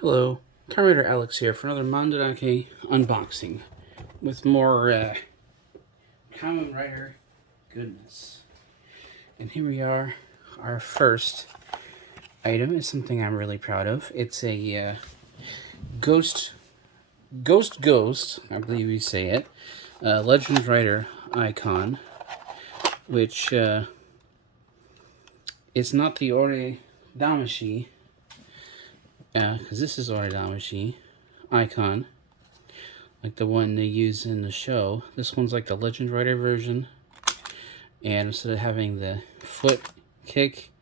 Hello, Carmater Alex here for another Mandarake unboxing with more Kamen Rider goodness. And here we are. Our first item is something I'm really proud of. It's a Ghost, I believe you say it, Legend Rider Eyecon, which it's not the Ore Damashi, because this is Ore Damashi Eyecon, like the one they use in the show. This one's like the Legend Rider version, and instead of having the foot kick,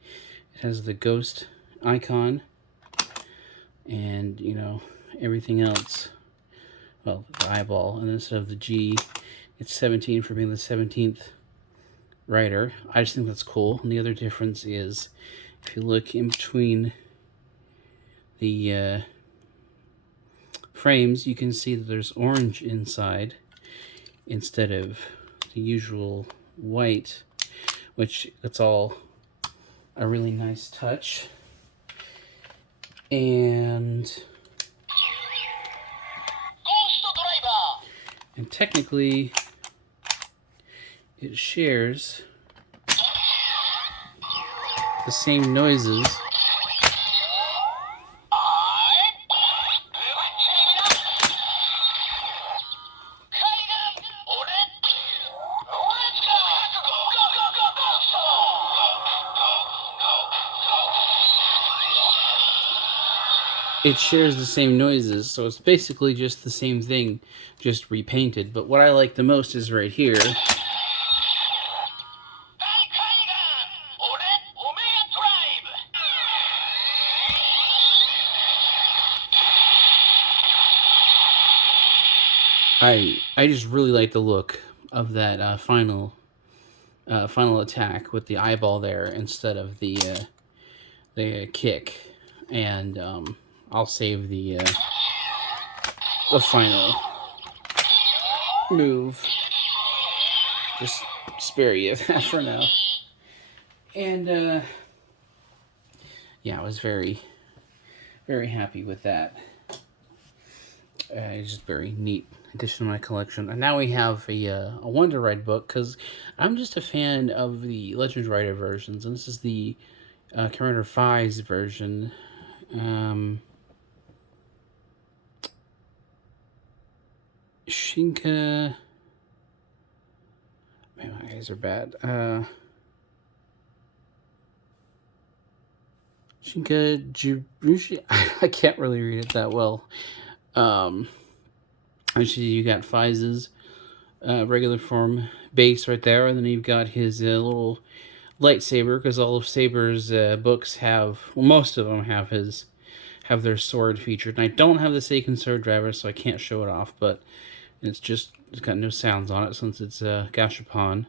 it has the ghost icon, and you know, everything else. Well, the eyeball, and instead of the G, it's 17 for being the 17th rider. I just think that's cool. And the other difference is, if you look in between the frames, you can see that there's orange inside instead of the usual white, which it's all a really nice touch. And technically it shares the same noises so it's basically just the same thing, just repainted. But what I like the most is right here. I just really like the look of that final attack with the eyeball there instead of the kick, and I'll save the final move. Just spare you that for now. And yeah, I was very, very happy with that. It's just very neat addition to my collection. And now we have a Wonder Ride book, because I'm just a fan of the Legend Rider versions, and this is the Commander Faiz version. Shinka. Man, my eyes are bad. Shinka Jinrushi. I can't really read it that well. Actually, you got Faiz's regular form base right there, and then you've got his little lightsaber, because all of Saber's books have, well, most of them have their sword featured. And I don't have the Seiken sword driver, so I can't show it off, but it's got no sounds on it since it's gashapon.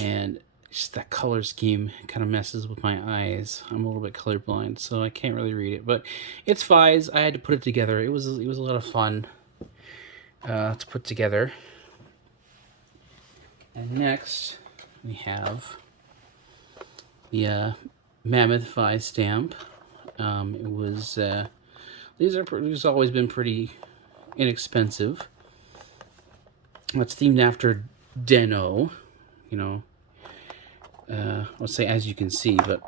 And just that color scheme kind of messes with my eyes. I'm a little bit colorblind, so I can't really read it. But it's Faiz. I had to put it together. It was a lot of fun to put together. And next we have the Mammoth Vistamp. It was these always been pretty inexpensive. It's themed after Den-O, you know. I'll say as you can see, but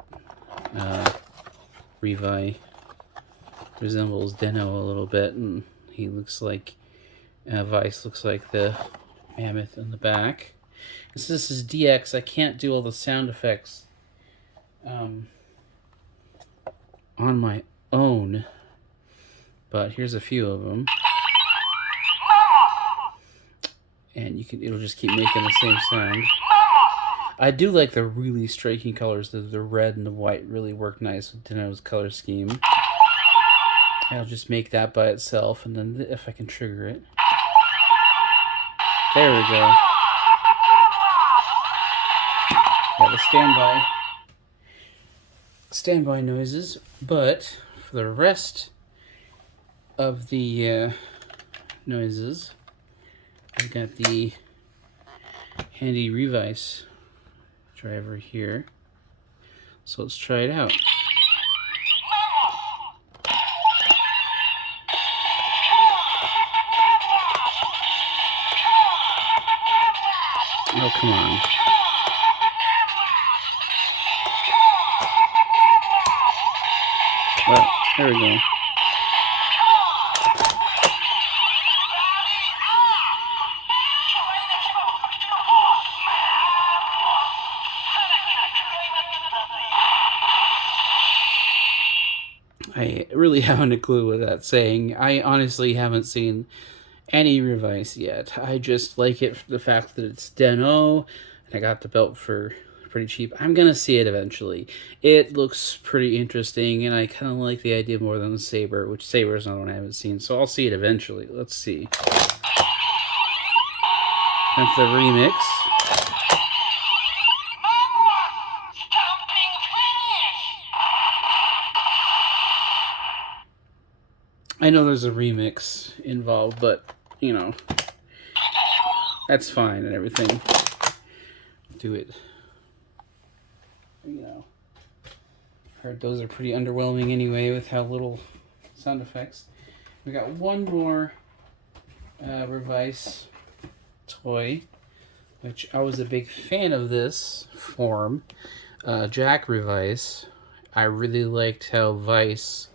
Revice resembles Den-O a little bit, and he looks like Vice looks like the mammoth in the back. Since this is DX, I can't do all the sound effects on my own, but here's a few of them, and it'll just keep making the same sound. I do like the really striking colors. The red and the white really work nice with Den-O's color scheme. I'll just make that by itself, and then if I can trigger it. There we go. Yeah, the standby noises. But for the rest of the noises, I've got the handy Revice driver here. So let's try it out. come on. Well, there we go. I really haven't a clue what that's saying. I honestly haven't seen any Revice yet. I just like it for the fact that it's Den-O, and I got the belt for pretty cheap. I'm gonna see it eventually. It looks pretty interesting, and I kind of like the idea more than the Saber, which Saber is another one I haven't seen, so I'll see it eventually. Let's see. That's the remix. I know there's a remix involved, but, you know, that's fine and everything. Do it. You know, heard those are pretty underwhelming anyway with how little sound effects. We got one more Revice toy, which I was a big fan of this form. Jack Revice. I really liked how Vice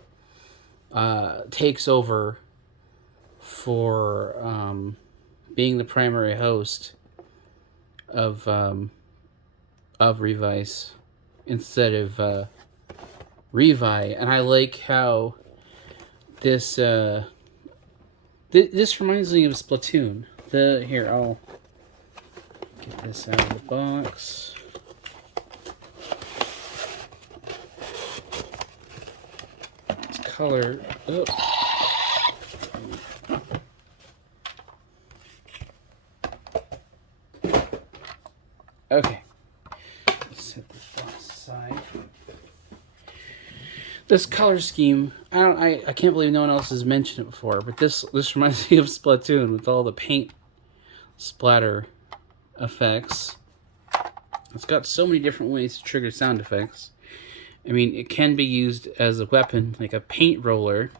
takes over for being the primary host of Revice instead of Revi, and I like how this this reminds me of Splatoon. Here, I'll get this out of the box. It's color. Oh. Okay. Let's set this box aside. This color scheme, I can't believe no one else has mentioned it before, but this reminds me of Splatoon with all the paint splatter effects. It's got so many different ways to trigger sound effects. I mean, it can be used as a weapon, like a paint roller.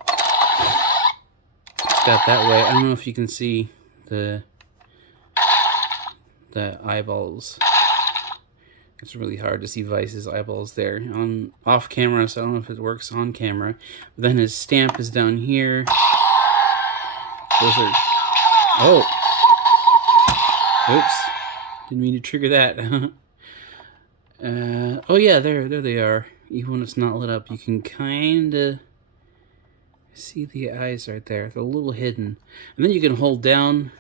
It's got that way. I don't know if you can see the eyeballs. It's really hard to see Vice's eyeballs there off camera, so I don't know if it works on camera. But then his stamp is down here. Those are... Oh! Oops. Didn't mean to trigger that. Oh yeah, there they are. Even when it's not lit up, you can kinda see the eyes right there. They're a little hidden. And then you can hold down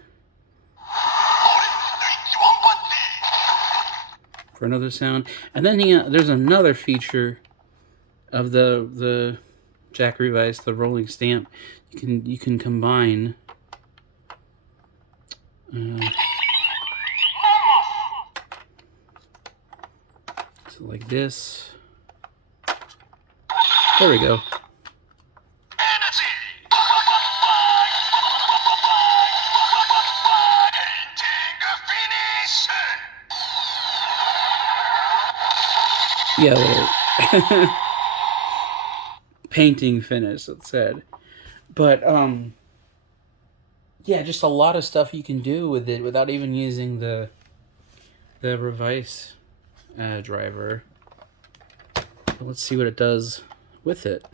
for another sound. And then there's another feature of the Jack Revice, the Rolling Vistamp. You can combine so like this. There we go. Yeah, well, painting finish, it said. But, yeah, just a lot of stuff you can do with it without even using the Revice driver. Let's see what it does with it.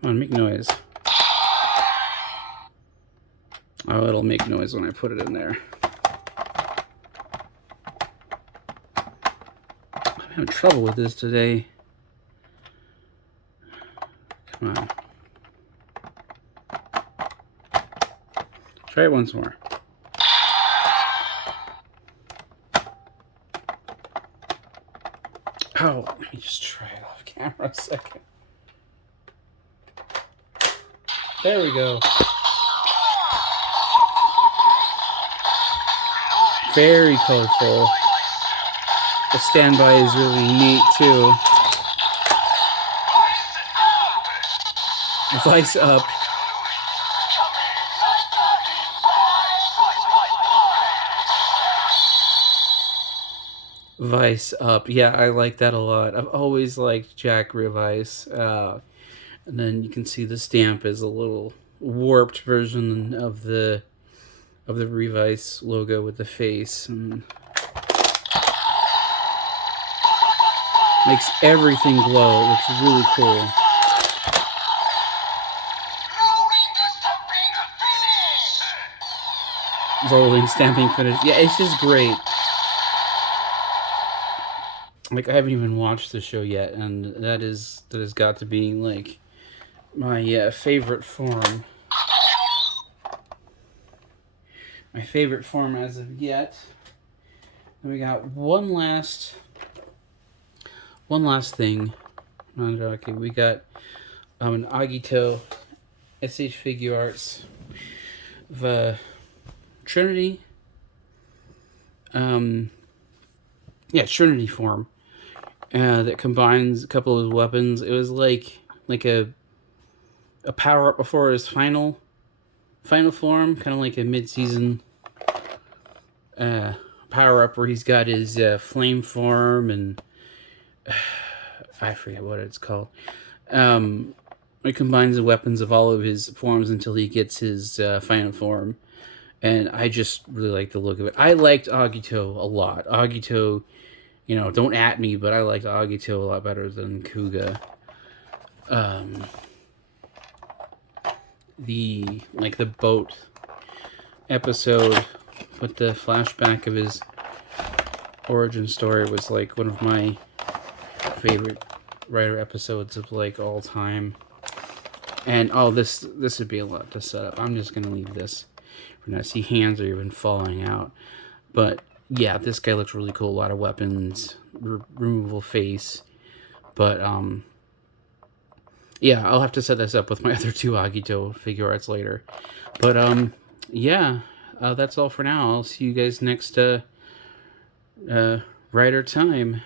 Come on, make noise. Oh, it'll make noise when I put it in there. I'm having trouble with this today. Come on. Try it once more. Oh, let me just try it off camera a second. There we go. Very colorful. The standby is really neat too. Vice up. Vice up. Yeah, I like that a lot. I've always liked Jack Revice. And then you can see the stamp is a little warped version of the of the Revice logo with the face, and makes everything glow. It looks really cool. Rolling stamping finish. Yeah, it's just great. Like, I haven't even watched the show yet, and that has got to be like my favorite form. My favorite form as of yet. And we got one last thing. Mandarake. We got an Agito SH Figuarts of Trinity. Trinity form. That combines a couple of his weapons. It was like a power up before his final form, kind of like a mid-season power up where he's got his flame form, and I forget what it's called. It combines the weapons of all of his forms until he gets his final form, and I just really like the look of it. I liked Agito a lot. Agito, don't at me, but I liked Agito a lot better than Kuga. The boat episode with the flashback of his origin story was like one of my favorite writer episodes of like all time. And this would be a lot to set up. I'm just gonna leave this for now. See, hands are even falling out, but yeah, this guy looks really cool. A lot of weapons, removable face, but yeah, I'll have to set this up with my other two Agito Figuarts later. But yeah, that's all for now. I'll see you guys next writer time.